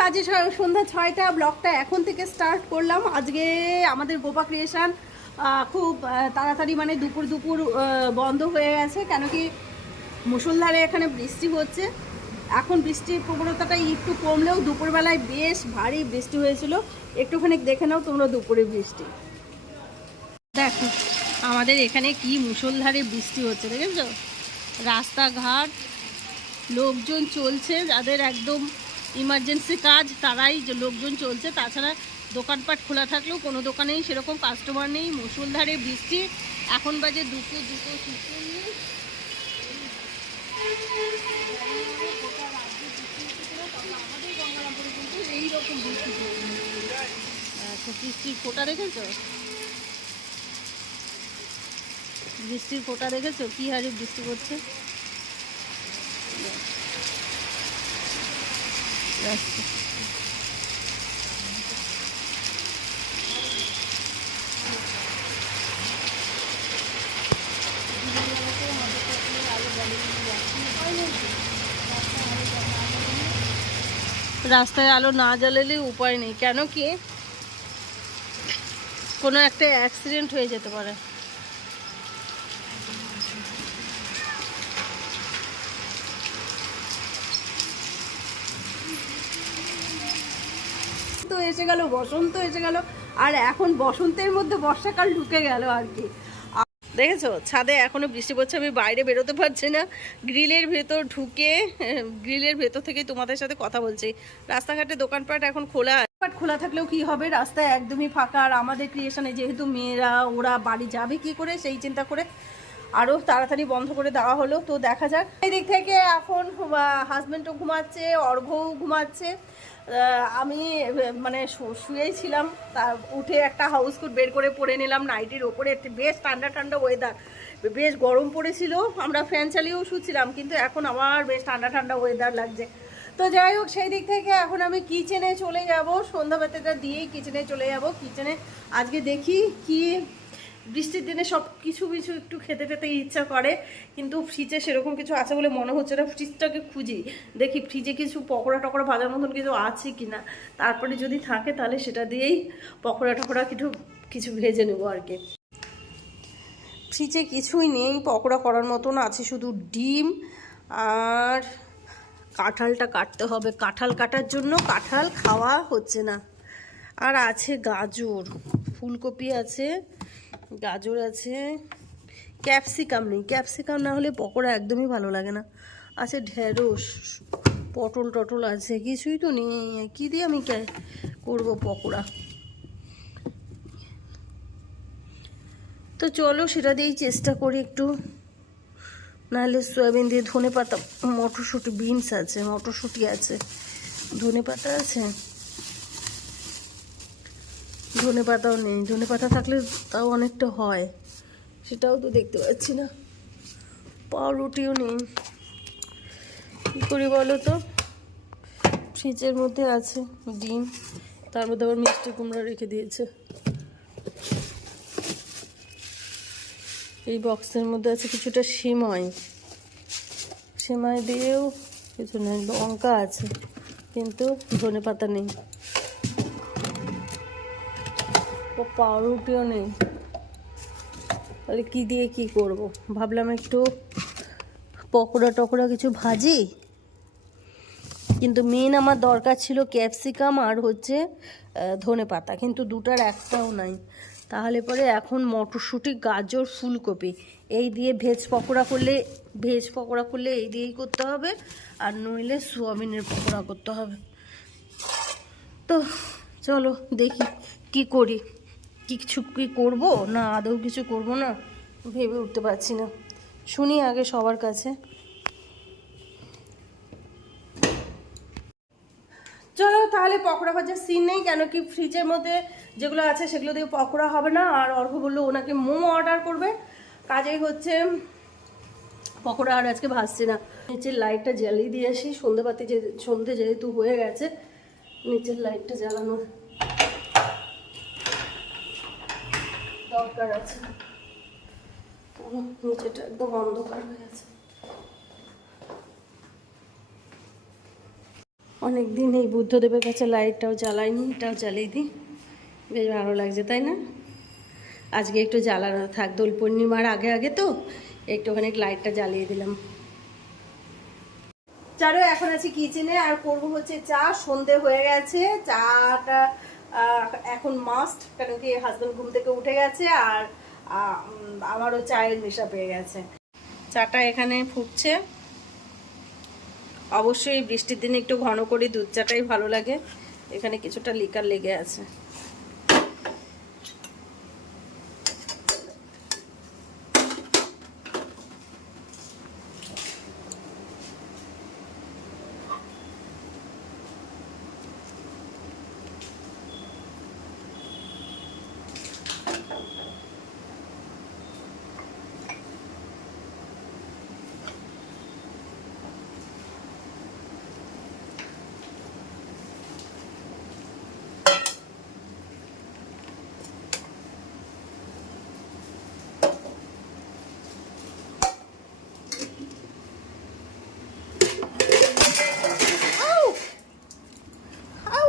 বাজে সন্ধ্যা ছয়টা, ব্লগটা এখন থেকে স্টার্ট করলাম। আজকে আমাদের গোপা ক্রিয়েশন খুব তাড়াতাড়ি মানে দুপুর দুপুর বন্ধ হয়ে গেছে, কেন কি মুসলধারে এখানে বৃষ্টি হচ্ছে। এখন বৃষ্টির প্রবণতাটা একটু কমলেও দুপুরবেলায় বেশ ভারী বৃষ্টি হয়েছিল। একটুখানি দেখে নাও তোমরা দুপুরে বৃষ্টি। দেখো, আমাদের এখানে কি মুসলধারে বৃষ্টি হচ্ছে, দেখেছ? রাস্তাঘাট, লোকজন চলছে, যাদের একদম ইমার্জেন্সি কাজ তারাই যে লোকজন চলছে, তাছাড়া দোকানপাট খোলা থাকলেও কোনো দোকানেই সেরকম কাস্টমার নেই। মুসুলধারে বৃষ্টি, এখন বাজে দুটো দুটো আচ্ছা বৃষ্টির ফোটা দেখেছ? বৃষ্টির ফোটা দেখেছ? কি হারে বৃষ্টি পড়ছে? রাস্তা। রাস্তায় আলো না জ্বালালে উপায় নেই। কেন কি? কোনো একটা অ্যাক্সিডেন্ট হয়ে যেতে পারে। তো এসে গেল বসন্ত এসে গেল আর এখন বসন্তের মধ্যে বর্ষাকাল ঢুকে গেল আর কি। দেখেছ? ছাদে এখনও বৃষ্টি পড়ছে আমি বাইরে বেরোতে পারছি না। গ্রিলের ভেতর ঢুকে গ্রিলের ভেতর থেকে তোমাদের সাথে কথা বলছি। রাস্তাঘাটে দোকানপাট এখন খোলা দোকানপাট খোলা থাকলেও কি হবে? রাস্তায় একদমই ফাঁকা আর আমাদের ক্রিয়েশনে যেহেতু মেয়েরা ওরা বাড়ি যাবে কি করে সেই চিন্তা করে আরও তাড়াতাড়ি বন্ধ করে দেওয়া হলো। তো দেখা যাক। এই দিক থেকে এখন হাজব্যান্ডও ঘুমাচ্ছে, অর্ঘও ঘুমাচ্ছে। আমি মানে শুয়েই ছিলাম। তা উঠে একটা হাউস কোট বের করে পরে নিলাম নাইটির ওপরে। বেশ ঠান্ডা ঠান্ডা ওয়েদার বেশ গরম পড়েছিল। আমরা ফ্যান চালিয়েও শুচ্ছিলাম, কিন্তু এখন আমার বেশ ঠান্ডা ঠান্ডা ওয়েদার লাগছে। তো যাই হোক, সেই দিক থেকে এখন আমি কিচেনে চলে যাব। সন্ধ্যাবেলাটা দিয়েই কিচেনে চলে যাব। কিচেনে আজকে দেখি কি বৃষ্টির দিনে সব কিছু কিছু একটু খেতে খেতে ইচ্ছা করে, কিন্তু ফ্রিজে সেরকম কিছু আছে বলে মনে হচ্ছে না। ফ্রিজটাকে খুঁজি, দেখি ফ্রিজে কিছু পকোড়া টকোড়া ভাজার মতন কিছু আছে কি না তারপরে যদি থাকে তাহলে সেটা দিয়েই পকোড়া টকোড়া কিছু কিছু ভেজে নেব আর কি। ফ্রিজে কিছুই নেই, পকোড়া করার মতন আছে শুধু ডিম আর কাঁঠালটা কাটতে হবে। কাঁঠাল কাটার জন্য কাঁঠাল খাওয়া হচ্ছে না। আর আছে গাজর, ফুলকপি আছে গাজর আছে, ক্যাপসিকাম নেই। ক্যাপসিকাম না হলে পকোড়া একদমই ভালো লাগে না। আছে ঢেঁড়স, পটল টটল আছে, কিছুই তো নেই। কী দিয়ে আমি করব পকোড়া? তো চলো সেটা দিয়েই চেষ্টা করি একটু। নাহলে সয়াবিন দিয়ে ধনে পাতা মটরশুঁটি, বিনস আছে, মটরশুঁটি আছে ধনে পাতা আছে। ধনে পাতাও নেই। ধনে পাতা থাকলে তাও অনেকটা হয়। সেটাও তো দেখতে পাচ্ছি না। পাউরুটিও নেই। কী করি বলো তো? ফ্রিজের মধ্যে আছে ডিম, তার মধ্যে আবার মিষ্টি কুমড়া রেখে দিয়েছে। এই বক্সের মধ্যে আছে কিছুটা সিমাই। সিমাই দিয়েও কিছু নেই লঙ্কা আছে, কিন্তু ধনে পাতা নেই। পাউরুটিও নেই। তাহলে কী দিয়ে কি করব? ভাবলাম একটু পকোড়া টকোড়া কিছু ভাজি। কিন্তু মেন আমার দরকার ছিল ক্যাপসিকাম আর হচ্ছে ধনে পাতা। কিন্তু দুটার একটাও নাই। তাহলে পরে এখন মটরশুঁটি, গাজর, ফুলকপি। এই দিয়ে ভেজ পকোড়া করলে ভেজ পকোড়া করলে এই দিয়েই করতে হবে। আর নইলে সোয়াবিনের পকোড়া করতে হবে। তো চলো দেখি কি করি। কিছু কি করব? না, আদৌ কিছু করব না? ভেবে উঠতে পারছি না। শুনি আগে সবার কাছে। চলো তাহলে পকোড়া ভাজার সিন নেই, কেন কি ফ্রিজের মধ্যে যেগুলো আছে সেগুলো দিয়ে পকোড়া হবে না? আর অর্ঘ বলল ওনাকে মোমো অর্ডার করবে। কাজেই হচ্ছে পকোড়া আর আজকে ভাসছে না। নিচের লাইটটা জ্বালিয়ে দিয়ে আসি। সন্ধ্যেবাতি যে সন্ধে যেহেতু হয়ে গেছে, নিচের লাইটটা জ্বালানোর দরকার আছে। নিচেটা একদম অন্ধকার হয়ে গেছে অনেক দিন এই বুদ্ধদেবের কাছে লাইটটাও জ্বালাইনি, এটাও জ্বালিয়ে দিই বেশ ভালো লাগছে, তাই না? আজকে একটু জ্বালানো থাক, দোল পূর্ণিমার আগে আগে তো একটুখানি লাইটটা জ্বালিয়ে দিলাম। চারো এখন আছি কিচেনে আর করব হচ্ছে চা। সন্ধে হয়ে গেছে, চাটা এখন মাস্ট কারণ কি হাজব্যান্ড ঘুম থেকে উঠে গেছে আর আমারও চায়ের নেশা পেয়ে গেছে। চাটা এখানে ফুটছে। অবশ্যই বৃষ্টির দিনে একটু ঘন করে দুধ চাটাই ভালো লাগে। এখানে কিছুটা লিকার লেগে আছে আউ আউ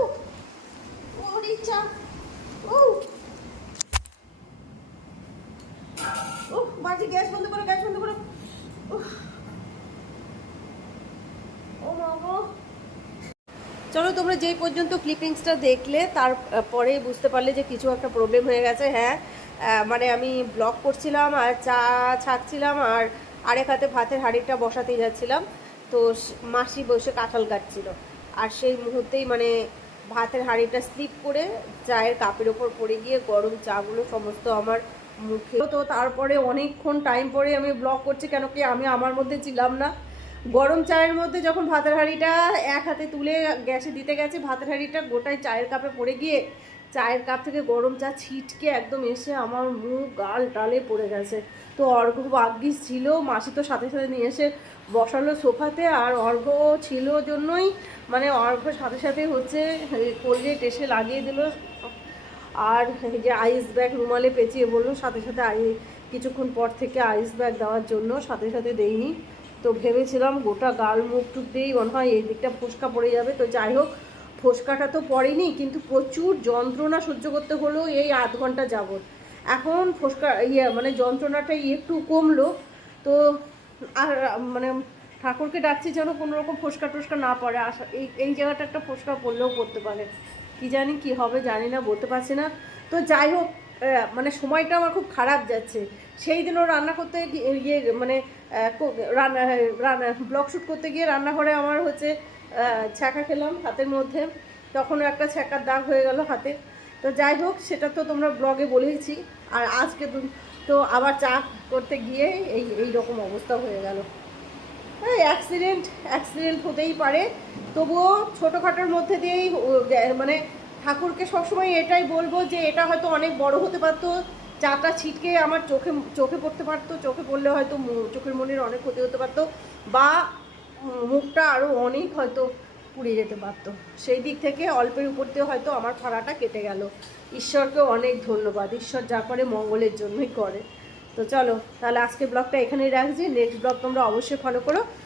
ওরে চা ও ও বাজে গ্যাস বন্ধ করো গ্যাস বন্ধ করো উফ। ও মা গো। চলো, তোমরা যেই পর্যন্ত ক্লিপিংসটা দেখলে তারপরে বুঝতে পারলে যে কিছু একটা প্রবলেম হয়ে গেছে। হ্যাঁ মানে আমি ব্লক করছিলাম আর চা ছাড়ছিলাম আর আরেক হাতে ভাতের হাঁড়িটা বসাতে যাচ্ছিলাম। তো মাসি বসে কাঁঠাল কাটছিল। আর সেই মুহূর্তেই মানে ভাতের হাঁড়িটা স্লিপ করে চায়ের কাপের ওপর পড়ে গিয়ে গরম চাগুলো সমস্ত আমার মুখে। তো তারপরে অনেকক্ষণ টাইম পরে আমি ব্লক করছি কেন কি আমি আমার মধ্যে ছিলাম না। গরম চায়ের মধ্যে যখন ভাতের হাঁড়িটা এক হাতে তুলে গ্যাসে দিতে গেছে, ভাতের হাঁড়িটা গোটায় চায়ের কাপে পড়ে গিয়ে চায়ের কাপ থেকে গরম চা ছিটকে একদম এসে আমার মুখ, গাল, টালে পড়ে গেছে। তো অর্ঘ্য ভাগ্যিস ছিল, মাসি তো সাথে সাথে নিয়ে এসে বসালো সোফাতে আর অর্ঘ্য ছিল জন্যই মানে অর্ঘ্য সাথে সাথে হচ্ছে কোলগেট এসে লাগিয়ে দিল। আর যে আইস ব্যাগ রুমালে পেঁচিয়ে বলল, সাথে সাথে আই কিছুক্ষণ পর থেকে আইস ব্যাগ দেওয়ার জন্য সাথে সাথে দেইনি। তো ভেবেছিলাম গোটা গাল মুখ টুক দিয়েই মনে হয় এই দিকটা ফোসকা পড়ে যাবে। তো যাই হোক, ফোসকাটা তো পড়েনি, কিন্তু প্রচুর যন্ত্রণা সহ্য করতে হলো এই আধ ঘণ্টা যাবত এখন ফোসকা ইয়ে মানে যন্ত্রণাটা একটু কমলো। তো আর মানে ঠাকুরকে ডাকছি যেন কোনো রকম ফোসকা টোসকা না পড়ে। আসা এই এই জায়গাটা একটা ফোসকা পড়লেও পড়তে পারে। কি জানি কি হবে জানি না, বলতে পারছি না। তো যাই হোক মানে সময়টা আমার খুব খারাপ যাচ্ছে। সেই দিনও রান্না করতে গিয়ে ইয়ে মানে রান্না রান্না ব্লগ শ্যুট করতে গিয়ে রান্নাঘরে আমার হচ্ছে ছ্যাঁকা খেলাম হাতের মধ্যে। তখনও একটা ছ্যাঁকার দাগ হয়ে গেল হাতে। তো যাই হোক, সেটা তো তোমরা ব্লগে বলেইছি। আর আজকে তো আবার চা করতে গিয়ে এই এই রকম অবস্থা হয়ে গেল। হ্যাঁ অ্যাক্সিডেন্ট অ্যাক্সিডেন্ট হতেই পারে। তবুও ছোটোখাটোর মধ্যে দিয়েই মানে ঠাকুরকে সবসময় এটাই বলব যে এটা হয়তো অনেক বড় হতে পারতো চাটা ছিটকে আমার চোখে চোখে পড়তে পারতো, চোখে পড়লে হয়তো চোখের মনের অনেক ক্ষতি হতে পারতো বা মুখটা আরও অনেক হয়তো পুড়ে যেতে পারতো। সেই দিক থেকে অল্পের উপর দিয়ে হয়তো আমার খাড়াটা কেটে গেল। ঈশ্বরকে অনেক ধন্যবাদ, ঈশ্বর যা করে মঙ্গলের জন্যই করে। তো চলো, তাহলে আজকে ব্লগটা এখানেই রাখছি, নেক্সট ব্লগ তোমরা অবশ্যই ফলো করো।